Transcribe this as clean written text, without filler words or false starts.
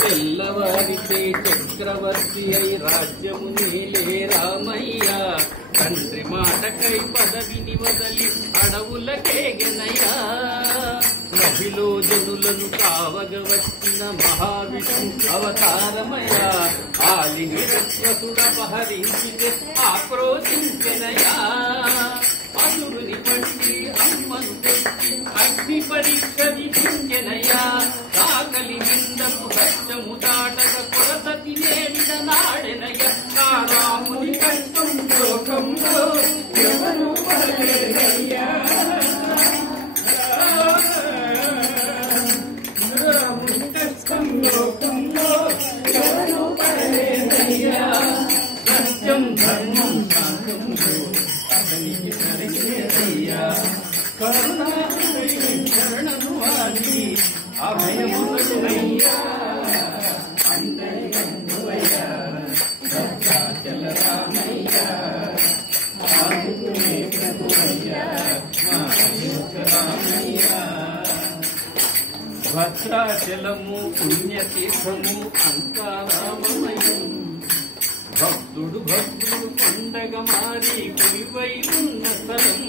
తెల్లవారితే చక్రవర్తి అయి రాజ్యము నీలే రామయ్య తండ్రి మాటకై పదవిని వదలి అడవులకేగెనయ్యా నభిలో జనులను కావగ వచ్చిన మహావిష్ణు అవతారమయ్యా ఆలిని రక్షసుడపహరించితే ఆక్రోశించెనయ్యా అసురుని పట్టి అమ్మను తెచ్చి అగ్ని పరీక్ష విధించెనయ్యా కాకలి నిందకు కష్టము దాటక కొరత తినేవిడ నాడెనయ్య రాముని కష్టం లోకంలో ఎవరు పడలేదయ్యా రాముని కష్టం లోకంలో ఎవరు పడలేదయ్యా సత్యం ధర్మం శాంతంలో అతనికి సరిచేదయ్యా కరుణాశరణను వారి అభయముయ్యా అందరి బంధువయ్యా భద్రాచల రామయ్యా ఆదుకునే ప్రభువయ్యా మా అయోధ్య రామయ్యా భద్రాచలము పుణ్యతీర్థము అంతా రామమయం భక్తుడు కొండగా మారి కొలివై ఉన్న స్థలం